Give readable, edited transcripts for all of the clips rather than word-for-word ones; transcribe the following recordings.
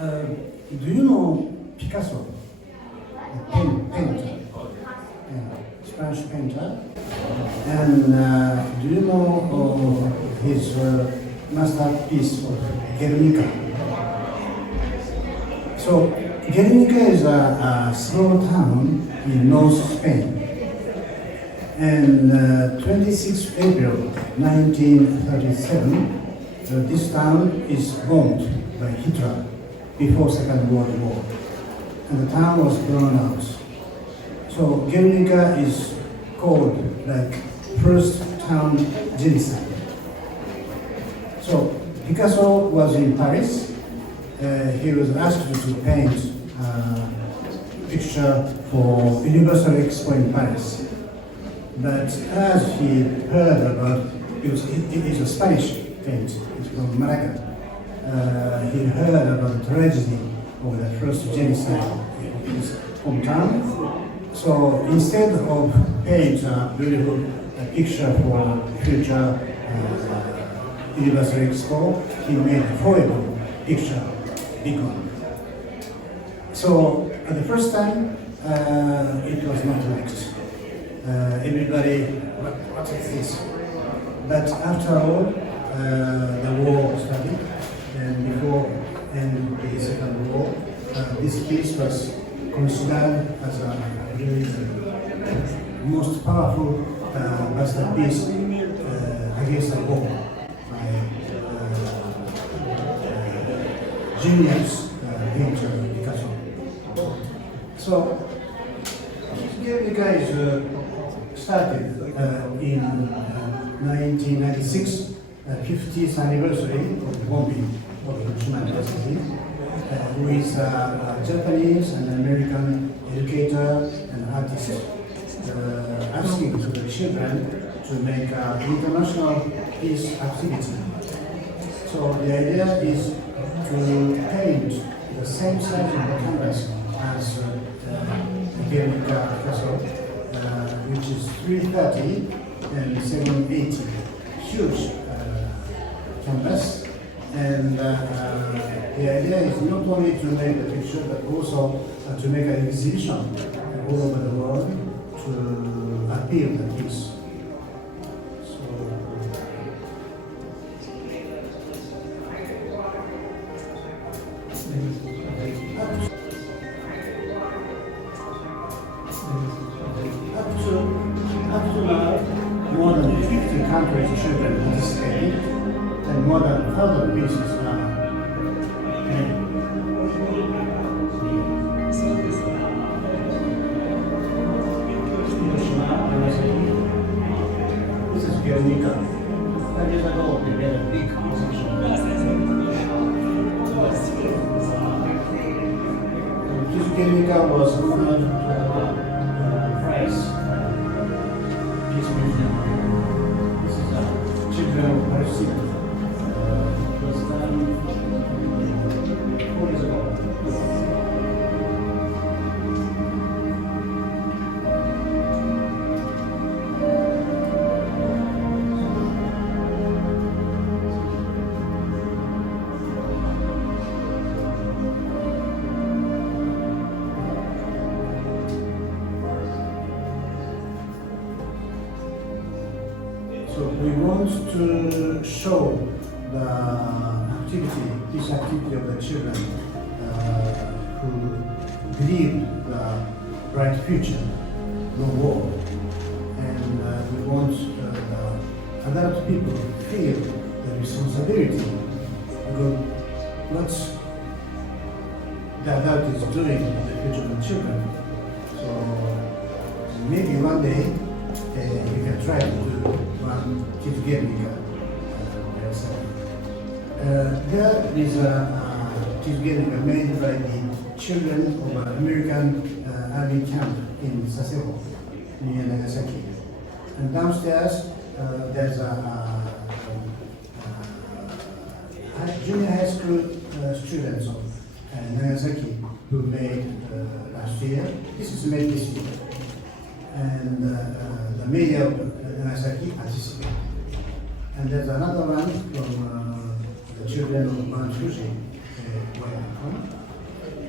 Do you know Picasso? Painter, Spanish painter. And do you know his masterpiece of Guernica? So Guernica is a small town in North Spain. And 26 April 1937, this town is bombed by Hitler before Second World War. And the town was blown out. So Guernica is called like first town genocide. So Picasso was in Paris. He was asked to paint a picture for Universal Expo in Paris. But as he heard about, it's a Spanish paint, it's from Malaga. He heard about the tragedy of the first genocide in his hometown. So instead of paint a beautiful picture for future Universal Expo, he made a horrible picture, big one. So at the first time, it was not liked. Everybody, what is this? But after all, the war started, and before the Second War, this piece was considered as a really most powerful masterpiece against the war by genius painter Picasso. So Guernica is started in 1996, 50th anniversary of the bombing of Hiroshima University, with Japanese and American educator and artist asking to the children to make an international peace activity. So the idea is to paint the same size of the canvas as Guernica Picasso, which is 330 and 780, huge canvas. And the idea is not only to make a picture, but also to make an exhibition all over the world to appeal the peace. Up to now, more than 50 countries children participate, and more than 1,000 pieces are made. This is Guernica. 5 years ago, we made a big composition. This Guernica was honored prize. Peace Museum. This is a children participant. It was done 4 years ago. So we want to show the activity, this activity of the children who believe the bright future, no war. And we want the adult people to feel the responsibility because what the adult is doing in the future of the children. So maybe one day you can try to do one Peace Guernica. There is a Peace Guernica made by the children of an American army camp in Sasebo, near Nagasaki. And downstairs there's a junior high school students of Nagasaki who made last year. This is made this year. And the mayor of Nagasaki participated. And there's another one from the children of Mount Fuji where I'm from.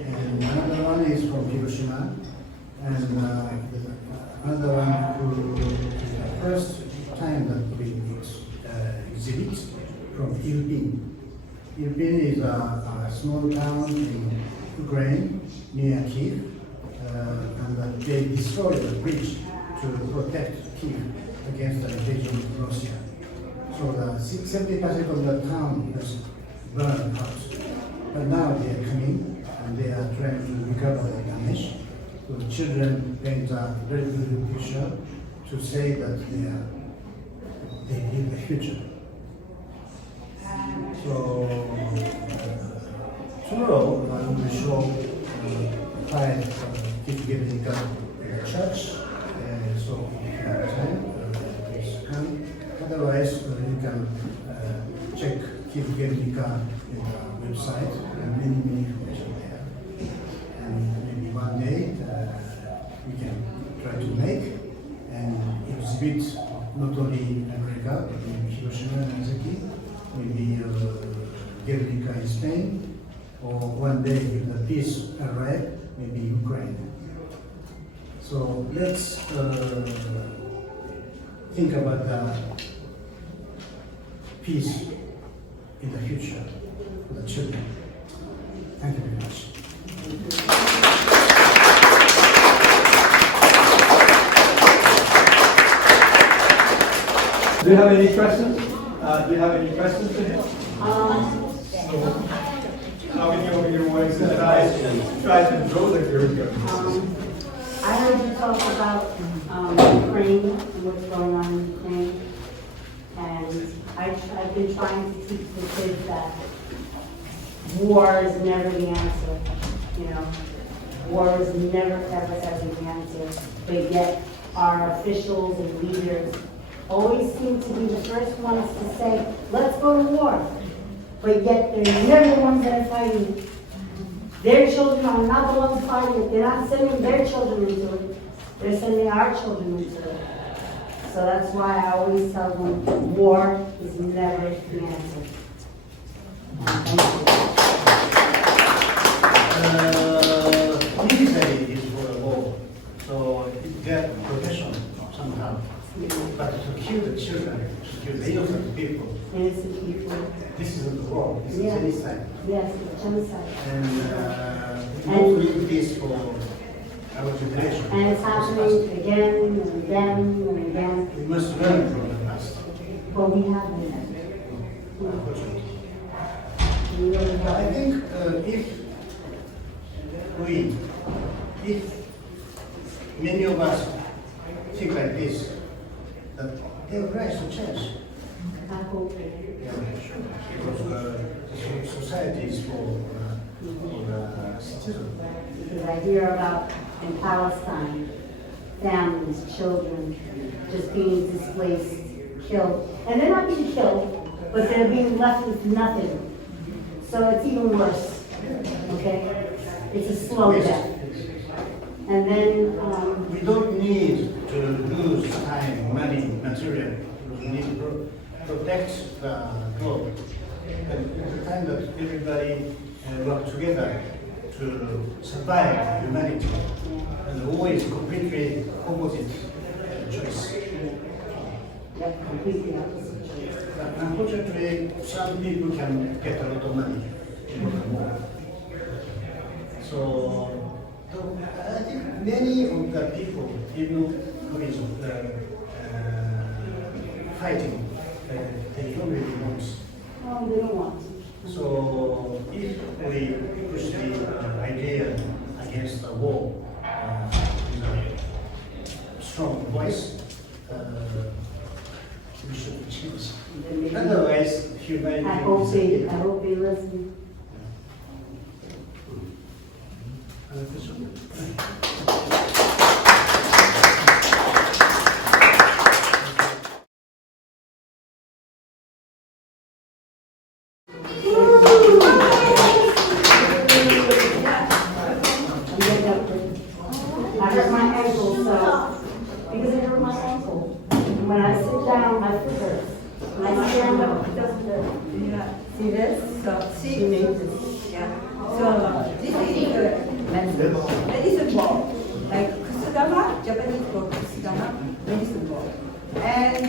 And another one is from Hiroshima. And another one who is the first time that we exhibit from Irpin. Irpin is a small town in Ukraine near Kiev, and they destroyed the bridge to protect Kiev against the invasion of Russia. So the 70% of the town was burned out. But now they are coming and they are trying to recover the damage. So the children paint a very beautiful picture to say that they live a future. So tomorrow we will show 5 kids getting in church. So if you have time, please come. Otherwise, you can check Keep Guernica in the website and many information there. And maybe one day we can try to make and exhibit not only in America, but in Hiroshima and Nagasaki, maybe Guernica in Spain, or one day if the peace arrives, maybe Ukraine. So let's think about the peace in the future for the children. Thank you very much. Do you have any questions? Do you have any questions to him? How many of you want to try to draw the Guernica? I heard you talk about Ukraine and what's going on in Ukraine, and I've been trying to teach the kids that war is never the answer. You know, war is never ever ever the answer. But yet our officials and leaders always seem to be the first ones to say, "Let's go to war," but yet they're never the ones that are fighting. Their children are not the ones fighting it. They're not sending their children into it. They're sending our children into it. So that's why I always tell them war is never the answer. Thank you. Military is for a war, so it get protection somehow. But to kill the children, to kill the innocent people, Innocent people. this isn't the war, this is genocide. Yes, it's genocide. And hopefully peace for our generation. And it's happening again and again and again. We must learn from the past. But we haven't. Unfortunately. We really I haven't. think if many of us think like this, that they have rights to change. I hope. Yeah, sure. Because the society is for citizens. Because I hear about in Palestine, families, children, just being displaced, killed. And they're not being killed, but they're being left with nothing. So it's even worse, okay? It's a slow death. And then, We don't need to lose time, money, material. We need to protect the globe. And it's the time that everybody work together to survive humanity. And always completely opposite choice. yeah, completely opposite. But unfortunately, some people can get a lot of money. So I think many of the people, even who is fighting, they don't really want. Oh, they don't want to. So if we push the idea against the war with a strong voice, we should change. Otherwise, humanity I will hope disappear. they listen. Other question? I hurt my ankle, so because I hurt my ankle. And when I sit down, my foot hurts. When I stand up, it doesn't hurt. See this? So she made this. Yeah. So this is medicine ball, like kusudama, Japanese for kusudama, medicine ball. And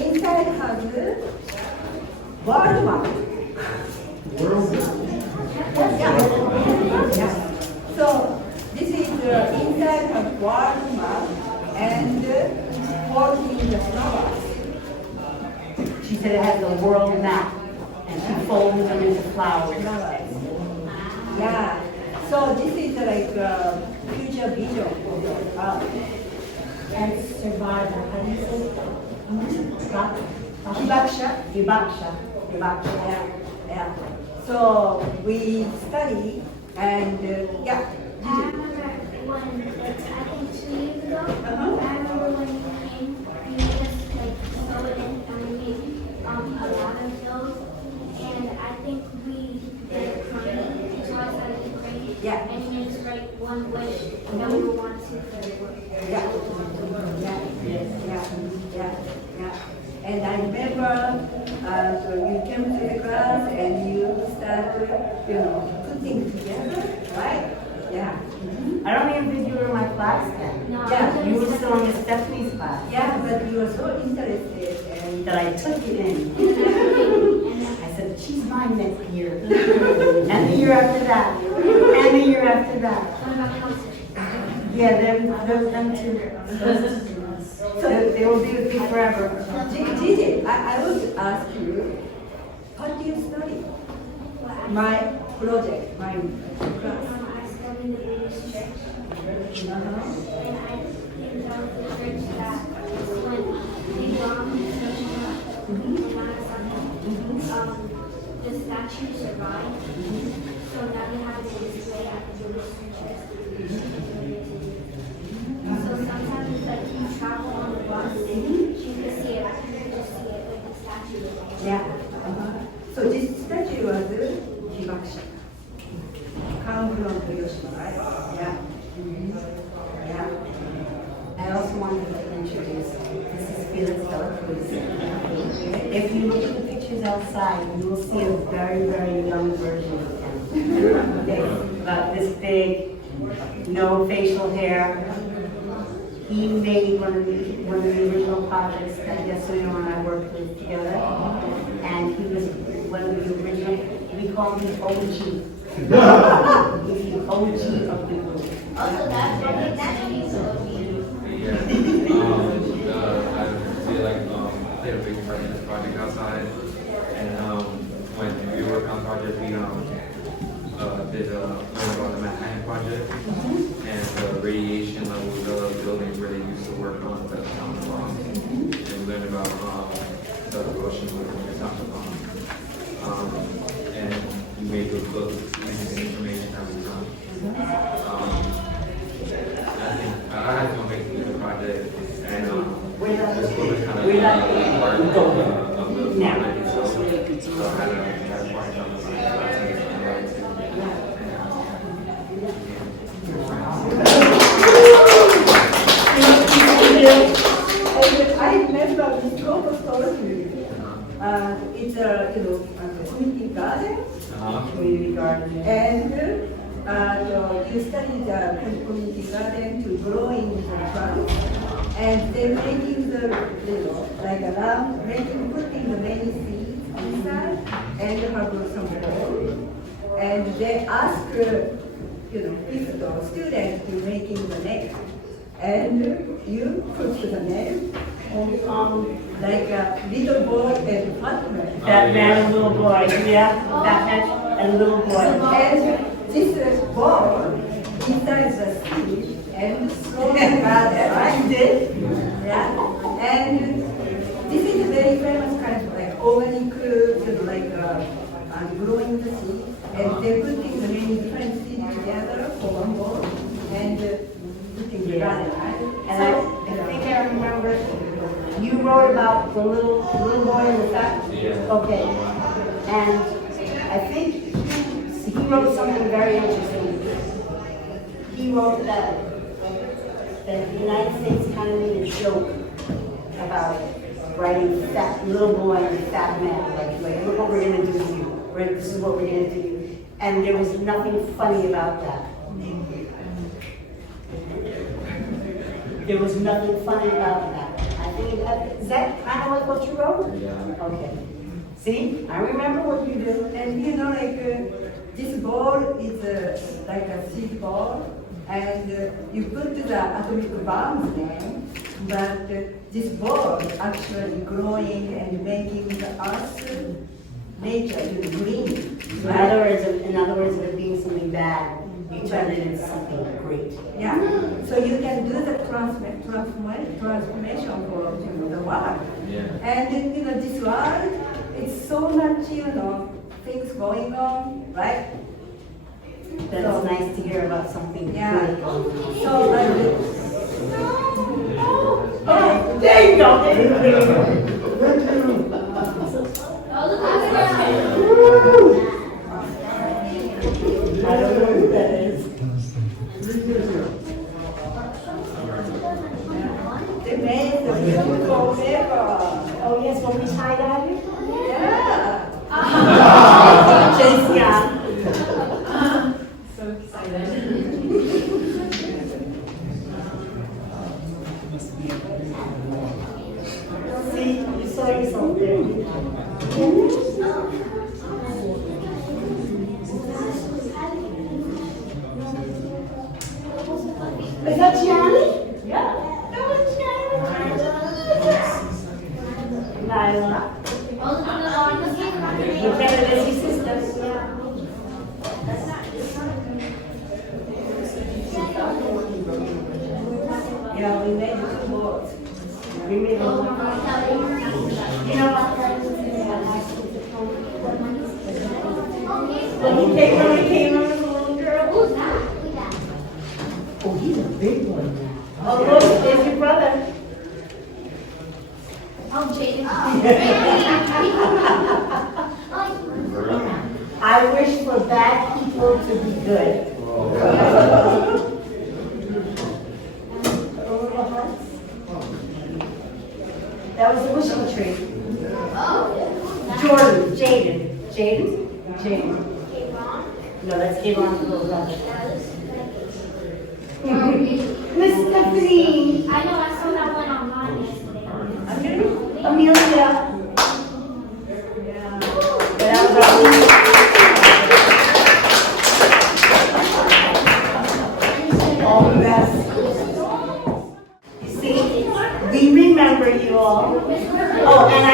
inside has world map. Yeah. So this is inside has world map and 14 flowers. She said it has the world map, and she folds them into flowers. Yeah. So this is like future vision for the earth. And survivor, how do you say it? Hibakusha. Hibakusha. Yeah. Yeah. So we study and yeah. I remember when, like, I think 2 years ago, I remember when you came, you made us, like, sew it in, and we made a lot of those, and I think we did a crane, so I started the crane, Yeah. and you made us write one wish that we would want to for the work. Yeah. And I remember so you came to the class and you started, putting together, right? Yeah. I don't even think you were in my class then. No, Yeah, I You were was still in Stephanie's class. Yeah, but you were so interested and That I took it in. I said, she's mine next year. And the year after that. And the year after that. What about concerts? Yeah, them too. So they will be with me forever. Gigi, I would ask you, what do you study? My project, my class. I studied the Buddhist church, and I think that was the church that when we bombed Hiroshima and Nagasaki, the statue survived. So now they have it displayed at the Buddhist churches. So sometimes, like, you travel on the bus, you can see it, like the statue. Yeah. So this statue was Hibakusha. Come from Hiroshima, right? Yeah. Yeah. I also wanted to introduce, this is Felix Delacruz. If you look at the pictures outside, you will see a very, very young version of him. About this big, no facial hair. He made one of the original projects that Yasuyo and I worked with together. And he was one of the original, we call him the OG. He's the OG of the group. Also, that's Yeah, I did played a big part in this project outside, and when we worked on the project, we did learn about the Manhattan project and the radiation levels of the buildings where they used to work on the atomic bomb, and we learned about the Russian atomic bomb, and we made those books using the information that we found. I think I had to make the project, and this book is kind of part of the project itself. So I had a part of the project. I remember this local story. It's a community garden. Community garden. And you study the community garden to grow in the plants, and they're making the like around putting the many seeds inside and have some bowl, and they ask people, students to making the name, and you put the name like a little boy and fat man. Fat man and little boy, yeah, fat man and little boy. And this ball inside the seed and throw the garden, right? Yeah. And this is a very famous kind of like organic, growing the seed, and they're putting the many different seeds together for one ball and putting the garden, right? And I think I remember, you wrote about the little boy and the fat. Yeah. Okay. And I think he wrote something very interesting. He wrote that the United States kind of made a joke about writing fat little boy and fat man. Like look what we're gonna do to you. This is what we're gonna do. And there was nothing funny about that. There was nothing funny about that. I think, is that kind of like what you wrote? Yeah. Okay. See, I remember what you do. And you know, like this ball is like a seed ball, and you put the atomic bombs there, but this ball actually growing and making the earth, nature, green. In other words, of it being something bad, you turn it into something great. Yeah. So you can do the transformation for the world. Yeah. And this world, it's so much things going on, right? That's So- nice to hear about something Yeah. good. So Oh, there you go. There you go. I don't know who that is. they made the beautiful paper. Oh yes, when we tie-dye it? Yeah. Chase, yeah. So excited. See, you saw yourself there. Is that Gianni? Yeah. That was Gianni. Nyla. You're better than your sisters. Yeah, we made two boards. We made a lot. You know what? When he came on as a little girl. Who's that? Oh, he's a big one. Oh, look, there's your brother. Oh, Jaden. I wish for bad people to be good. That was a wishing tree. Jordan, Jaden. No, that's Kayvon's little brother. Miss Stephanie. I know, I saw that one online yesterday. Amelia. That was all the best. You see, we remember you all. Oh, and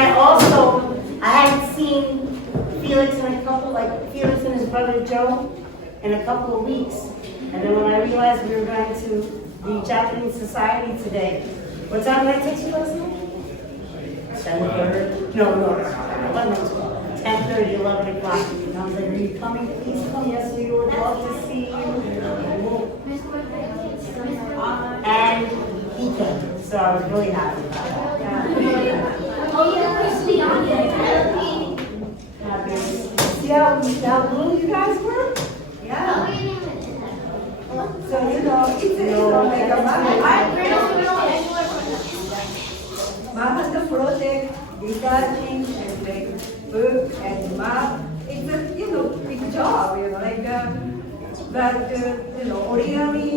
I hadn't seen Felix Felix and his brother Joe in a couple of weeks. And then when I realized we were going to the Japanese Society today, what time did I text you last night? 10:30? No, 10:30, 11 o'clock. And I was like, are you coming? Please come. Yes, we would love to see you. And he came, so I was really happy about that. Oh, yeah, Christiane. Happy. See how blue you guys were? Yeah. So it's like a Manhattan project, researching and like book and map. It's a big job, but origami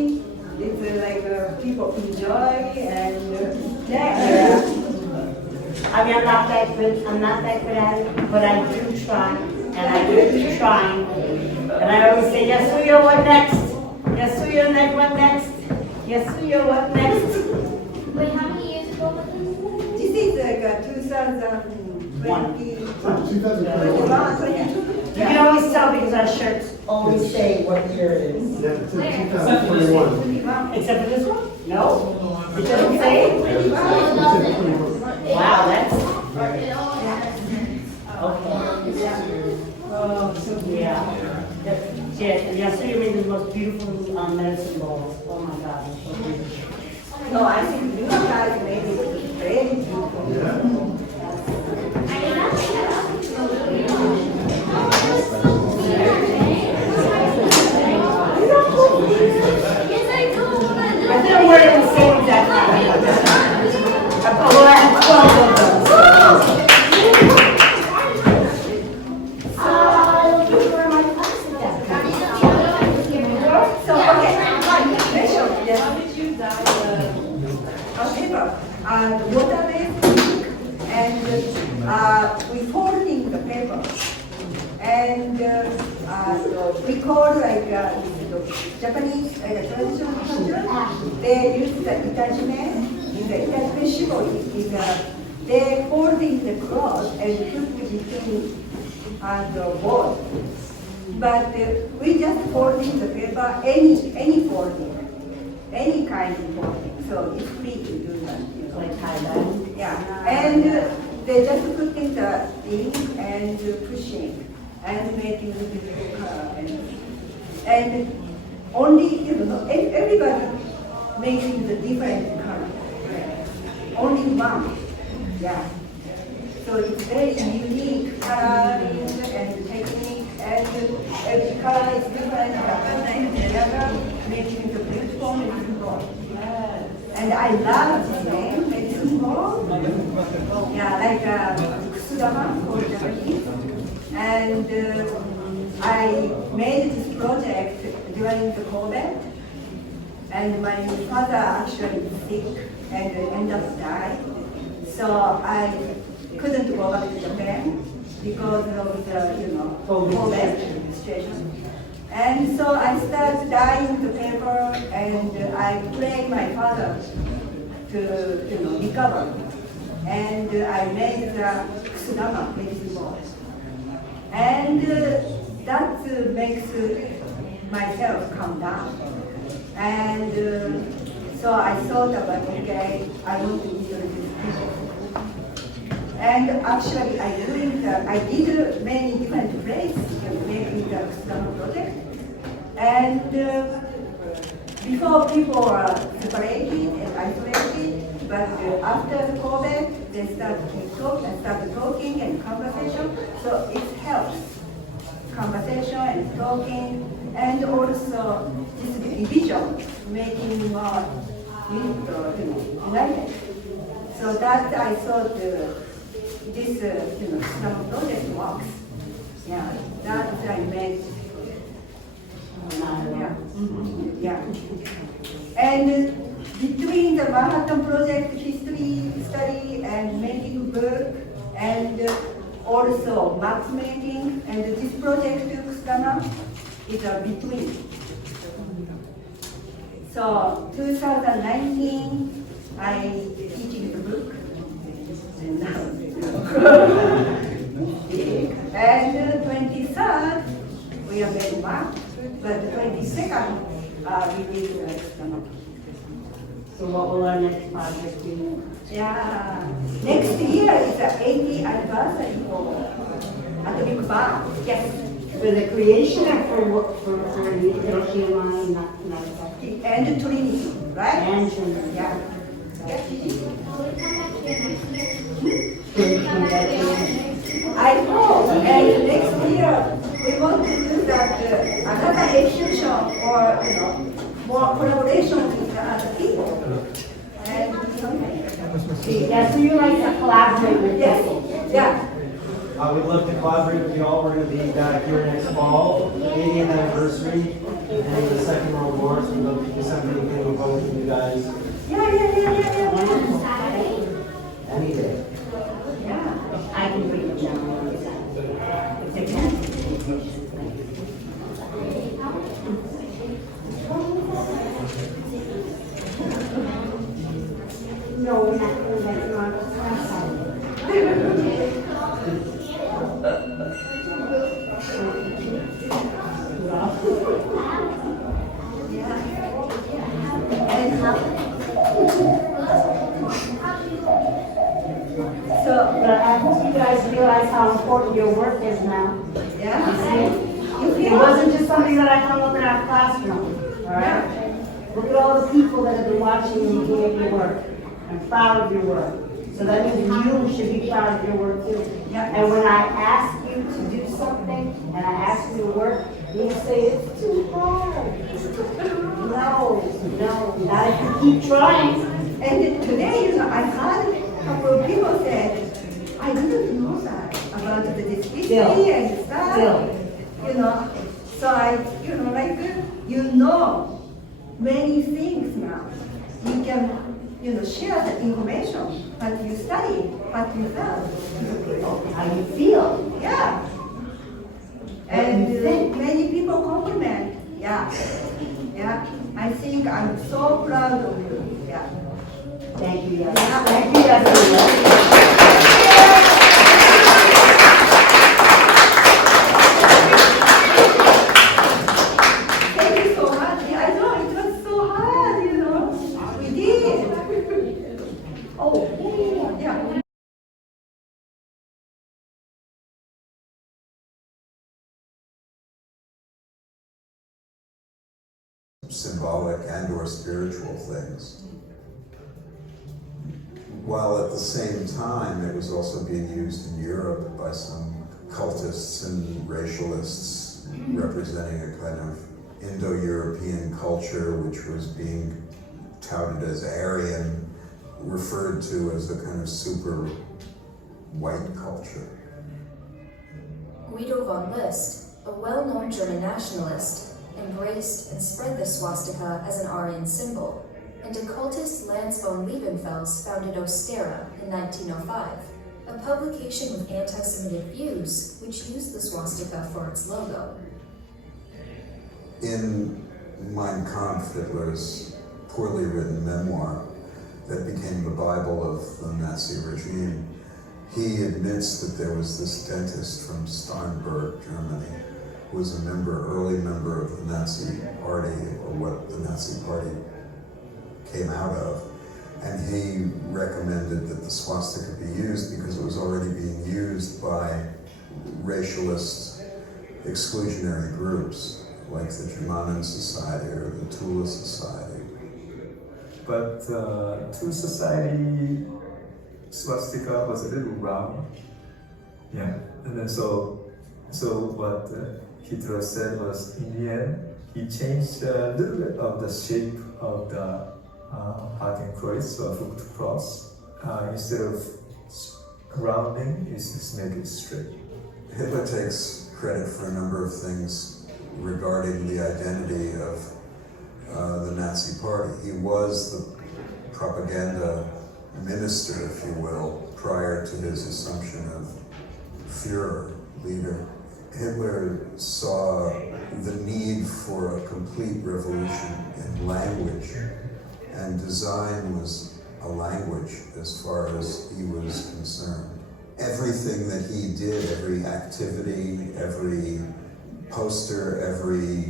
is like people enjoy and yeah. I mean, I'm not that good at it, but I do try, and I keep trying. And I always say, Yasuyo, what next? Yasuyo, what next? Yasuyo, what next? Wait, how many years ago was this? This is like 2020. 2021. You can always tell because our shirts always say what year it is. Yeah, it's in 2021. Except for this one? No? It doesn't say? It's in 2021. Wow, that's, It all has. okay. Oh, so, yeah. Yasuyo made the most beautiful medicine balls. Oh my God, they're so beautiful. No, I think you guys made it very beautiful. I think I'm wearing the same exact thing. I have 12 of them. I don't think we're in my class again. call like Japanese traditional culture, they use the itajime. In the itajime shibori is they folding the cloth and put between the board. But we just folding the paper, any folding, any kind of folding. So it's free to do that. You know. Like tie-dye? Yeah, and they just putting the ink and pushing and making the beautiful color. And only, you know, everybody making the different color. Only one, yeah. So it's very unique coloring and technique, and every color is different, making the beautiful medicine ball. And I love this name, medicine ball. Yeah, like kusudama for Japanese. And I made this project during the COVID, and my father actually was sick and ended up dying. So I couldn't go back to Japan because of the, you know, COVID situation. And so I started dyeing the paper, and I prayed my father to, you know, recover. And I made the kusudama medicine ball. And that makes myself calm down. And so I thought about, okay, I want to introduce people. And actually, I did many different places making the kusudama project. And before people were separated and isolated, but after the COVID, they started talking and conversation. So it helps conversation and talking, and also this division making more united. So that I thought this kusudama project works. Yeah, that I made. Yeah. Mm-hmm. Yeah. And between the Manhattan project history study and making book and also maps making, and this project kusudama is a between. So 2019 I teaching the book, and now and 23rd we are very much. But the 22nd, we did the kusudama. So what will our next project be? Yeah. Next year is the 80th anniversary for Atomic Bomb. Yes. For the creation or for Hiroshima and Nagasaki? And Trinity, right? And Trinity. Yeah. I hope, and next year we want to do that another exhibition or more collaboration with other people. And Yeah, so you like to collaborate with yes, people? yeah. We'd love to collaborate with you all. We're going to be back here next fall, 80th anniversary, and the Second World War. So we'd love to do something with both of you guys Yeah. any day. Yeah. I can bring them down on the side. No, we're not going to on the side. So, But I hope you guys realize how important your work is now. yeah. It wasn't just something that I hung up in our classroom, all right? Look at all the people that have been watching you doing your work. I'm proud of your work. So that means you should be proud of your work too. Yeah. And when I ask you to do something, and I ask you to work, you say, it's too hard. No, not if you keep trying. And today, I heard a couple of people said, I didn't know that about the disability Still. and stuff. Still. So I, many things now. You can, share the information, what you study, what you learn to the people. How you feel. Yeah. What you And think. many people compliment Yeah. Yeah. I think I'm so proud of you. Yeah. Thank you, Yasuyo. Yeah. Thank you, Yasuyo. Thank you so much. Yeah, I know it was so hard, you know. We did. Oh, yeah. Symbolic and or spiritual things. While at the same time it was also being used in Europe by some cultists and racialists representing a kind of Indo-European culture which was being touted as Aryan, referred to as a kind of super white culture. Guido von List, a well-known German nationalist, embraced and spread the swastika as an Aryan symbol, and occultist Lance von Liebenfels founded Ostera in 1905, a publication with anti-Semitic views which used the swastika for its logo. In Mein Kampf, Hitler's poorly written memoir that became the Bible of the Nazi regime, he admits that there was this dentist from Starnberg, Germany, who was a early member of the Nazi Party, or what the Nazi Party came out of, and he recommended that the swastika be used because it was already being used by racialist exclusionary groups like the Germanen Society or the Tula Society. But Tula Society swastika was a little round. Yeah, and then so what Hitler said was, in the end, he changed a little bit of the shape of the Hakenkreuz, or Frucht cross. Instead of rounding, he just made it straight. Hitler takes credit for a number of things regarding the identity of the Nazi Party. He was the propaganda minister, if you will, prior to his assumption of Führer, leader. Hitler saw the need for a complete revolution in language, and design was a language as far as he was concerned. Everything that he did, every activity, every poster, every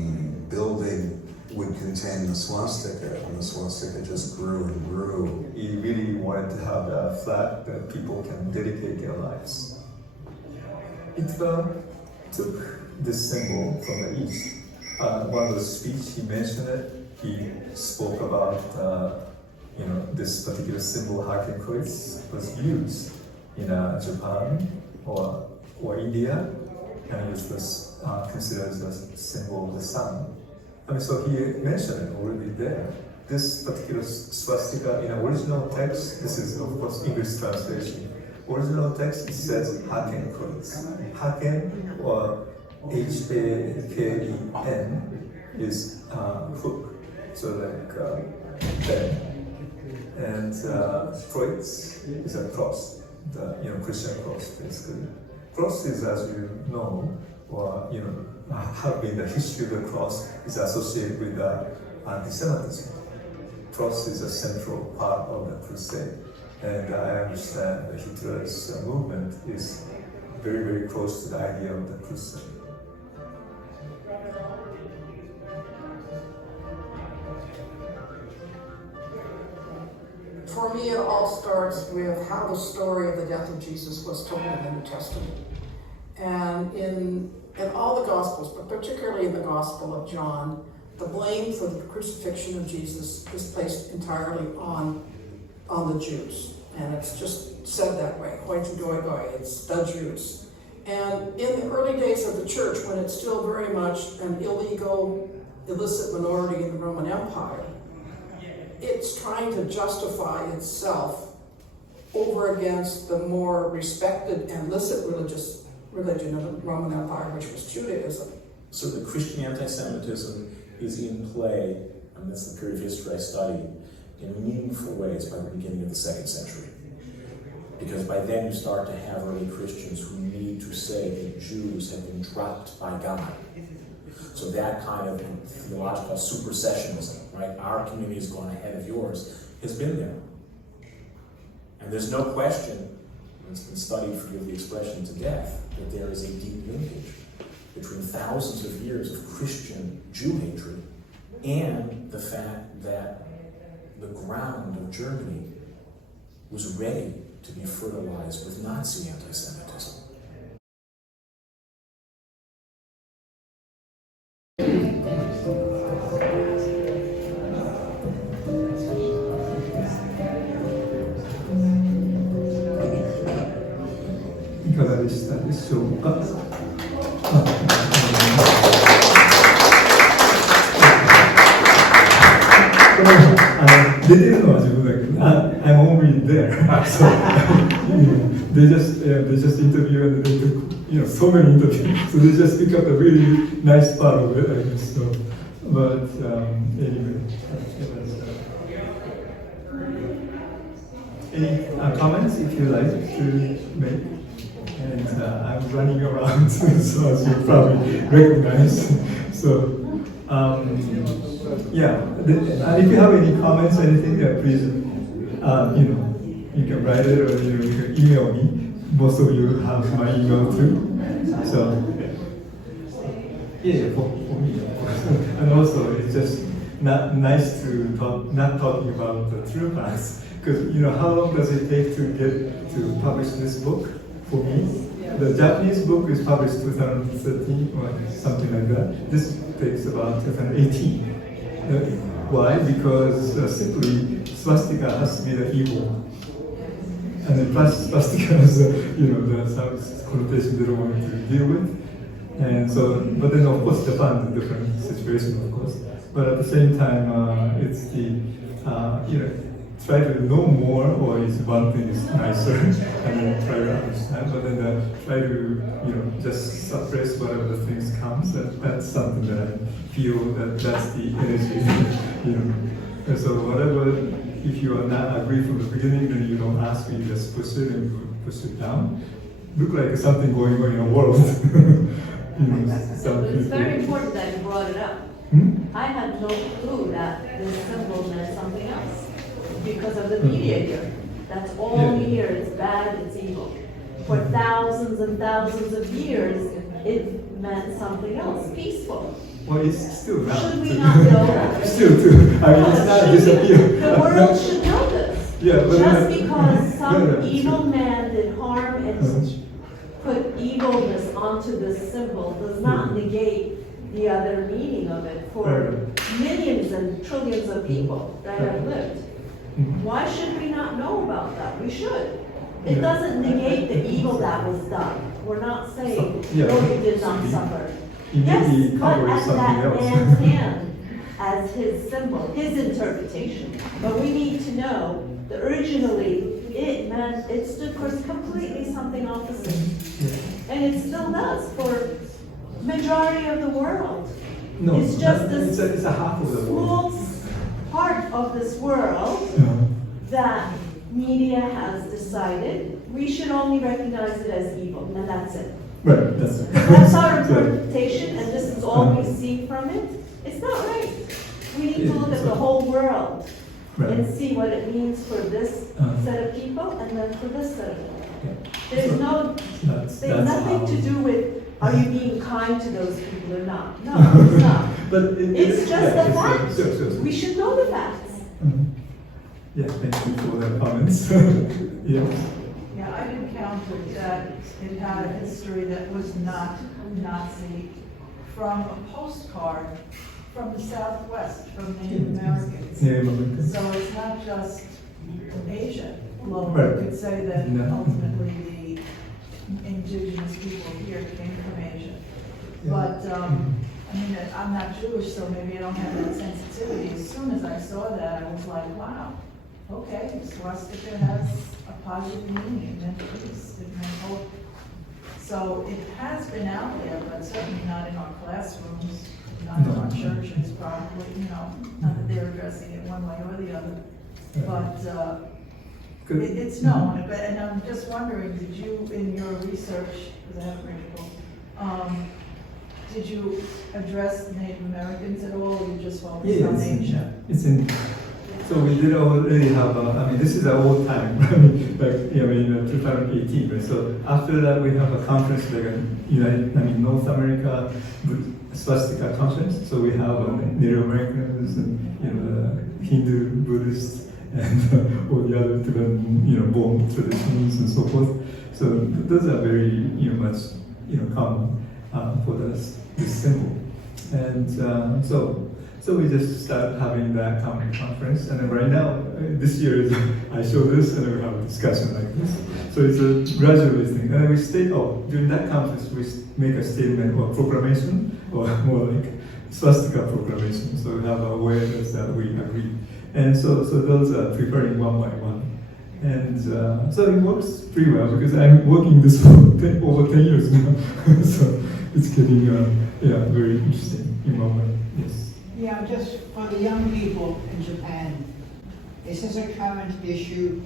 building would contain the swastika, and the swastika just grew and grew. He really wanted to have a flag that people can dedicate their lives. Hitler took this symbol from the East. One of the speech he mentioned it. He spoke about this particular symbol, Hakenkreuz, was used in Japan or India, and it was considered as a symbol of the sun. So he mentioned it already there. This particular swastika in original text, this is of course English translation. Original text, it says Hakenkreuz. Haken, or H-A-K-E-N, is hook, so like pen. And Kreuz is a cross, the Christian cross basically. Cross is, as you know, or have been the history of the cross is associated with anti-Semitism. Cross is a central part of the crusade. And I understand that Hitler's movement is very, very close to the idea of the crusade. For me, it all starts with how the story of the death of Jesus was told in the New Testament. And in all the Gospels, but particularly in the Gospel of John, the blame for the crucifixion of Jesus is placed entirely on the Jews. And it's just said that way, hoi doi goi, it's the Jews. And in the early days of the church, when it's still very much an illegal, illicit minority in the Roman Empire, it's trying to justify itself over against the more respected and licit religion of the Roman Empire, which was Judaism. So the Christian anti-Semitism is in play, and that's the period of history I studied, in meaningful ways by the beginning of the 2nd century. Because by then you start to have early Christians who need to say that Jews have been dropped by God So that kind of theological supersessionism, right? Our community has gone ahead of yours, has been there. And there's no question, and it's been studied, forgive the expression, to death, that there is a deep linkage between thousands of years of Christian Jew hatred and the fact that the ground of Germany was ready to be fertilized with Nazi anti-Semitism. I'm only there. So they just interview and they took so many interviews. So they just pick up a really nice part of it, I guess. So, but anyway, any comments if you like to make? And I'm running around, so as you probably recognize. So. And if you have any comments or anything, please, you can write it or you can email me. Most of you have my email too. So, for me, of course. And also, it's just not nice to not talking about the true paths, because how long does it take to get to publish this book for me? The Japanese book is published 2013 or something like that. This takes about 2018. Why? Because simply swastika has to be the evil, and the swastika is the connotation they don't want to deal with. And so, but then of course Japan is a different situation, of course. But at the same time, it's the try to know more, or is one thing is nicer, and then try to understand. But then try to just suppress whatever the things comes. That's something that I feel that's the energy, And so whatever, if you are not agree from the beginning, then you don't ask me, you just push it and you push it down. Look like something going on in the world. It's very important that you brought it up. I had no clue that this symbol meant something else because of the mediator. That's all we hear. It's bad, it's evil. For thousands and thousands of years, it meant something else, peaceful. Well, it's still not. Should we not know that? Still too. I mean, it's not disappeared. The world should know this. Yeah, but just because some evil man did harm and put evilness onto this symbol does not negate the other meaning of it for millions and trillions of people that have lived. Why should we not know about that? We should. It doesn't negate the evil that was done. We're not saying, no, you did not suffer. Yes, but at that man's hand as his symbol, his interpretation. But we need to know that originally it stood for completely something opposite. And it still does for majority of the world. No, it's just this it's a half of the world. Small part of this world that media has decided we should only recognize it as evil, and that's it. Right, that's it. That's our interpretation, and this is all we see from it. It's not right. We need to look at the whole world and see what it means for this set of people and then for this set of people. There's nothing to do with are you being kind to those people or not. No, it's not. But it's just a fact. Sure. We should know the facts. Yeah, thank you for the comments. Yeah, I've encountered that it had a history that was not Nazi from a postcard from the Southwest, from Native Americans. So it's not just Asia global. You could say that ultimately the indigenous people here came from Asia. But I mean, I'm not Jewish, so maybe I don't have that sensitivity. As soon as I saw that, I was like, wow, okay, swastika has a positive meaning. It meant peace, it meant hope. So it has been out there, but certainly not in our classrooms, not in our churches, probably, not that they're addressing it one way or the other. But it's known, and I'm just wondering, did you, in your research, because I haven't read the book, Did you address Native Americans at all, or you just focused on Asia? It's in. So we did already have. I mean, this is an old time. I mean, like 2018. Right? So after that, we have a conference like North America Swastika conference. So we have Native Americans and Hindu, Buddhist, and all the other Tibetan born traditions and so forth. So those are very much common for this symbol. And so we just start having that conference, and then right now, this year, I show this, and then we have a discussion like this. So it's a gradual thing. And then we during that conference, we make a statement or proclamation, or more like swastika proclamation. So we have awareness that we agree. And so those are preparing one by one. And so it works pretty well, because I'm working this for over 10 years now. So it's getting very interesting in my way. Yes. Yeah, just for the young people in Japan, is this a current issue,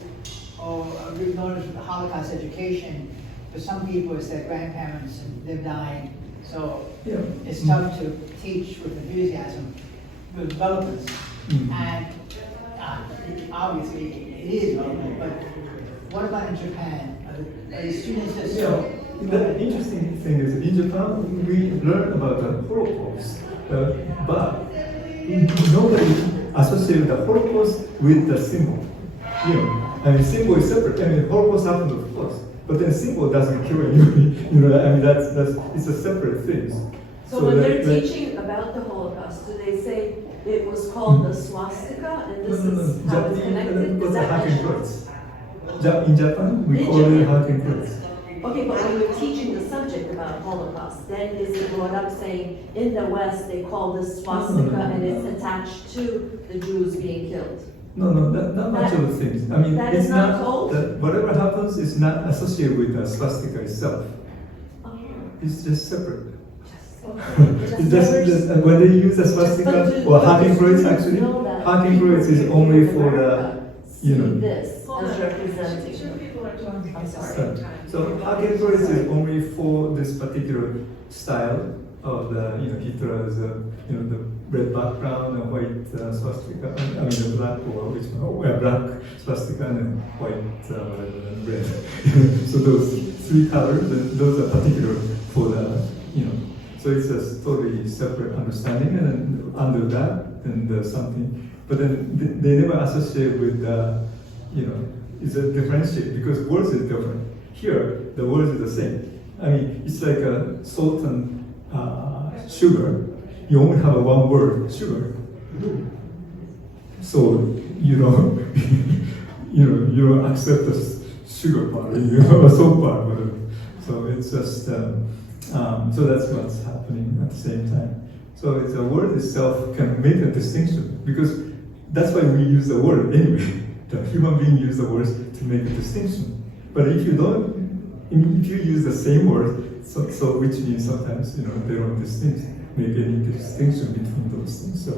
or we've noticed with the Holocaust education, for some people it's their grandparents and they're dying, so it's tough to teach with enthusiasm with developers. And obviously it is relevant, but what about in Japan? Are the students just The interesting thing is, in Japan, we learn about the Holocaust, but nobody associated the Holocaust with the symbol. Symbol is separate. Holocaust happened, of course, but then symbol doesn't kill anybody. It's a separate thing. So when they're teaching about the Holocaust, do they say it was called the swastika, and this is how it's connected? Is that mentioned? In Japan, we call it Hakenkreuz. Okay, but when you're teaching the subject about Holocaust, then is it brought up saying in the West they call this swastika and it's attached to the Jews being killed? No, not much of the things. That it's is not told? Whatever happens is not associated with the swastika itself. It's just separate. When they use the swastika or Hakenkreuz, actually, Hakenkreuz is only for the this as representation. I'm sorry. So Hakenkreuz is only for this particular style of the Hitler's the red background and white swastika. The black black swastika and white red. So those three colors, and those are particular for the So it's a totally separate understanding, and then under that, then there's something. But then they never associate with it's a differentiate, because words is different. Here, the words are the same. It's like a salt and sugar. You only have one word, sugar. So you don't accept the sugar part, or salt part, whatever. So it's just so that's what's happening at the same time. So it's a word itself can make a distinction, because that's why we use the word anyway. The human being use the words to make a distinction. But if you don't, if you use the same word, so which means sometimes they don't make any distinction between those things. So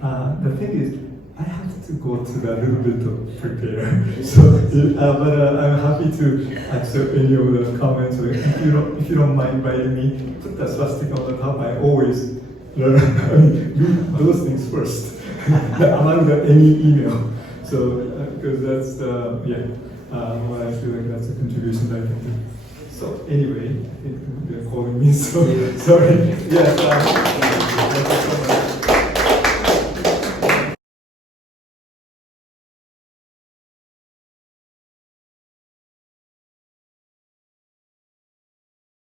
the thing is, I have to go to a little bit to prepare. So, but I'm happy to accept any of the comments. Or if you don't mind inviting me, put the swastika on the top. I always learn, read those things first among any email. So, because that's what I feel like that's a contribution that I can do. So anyway, I think they're calling me. So sorry. Yes.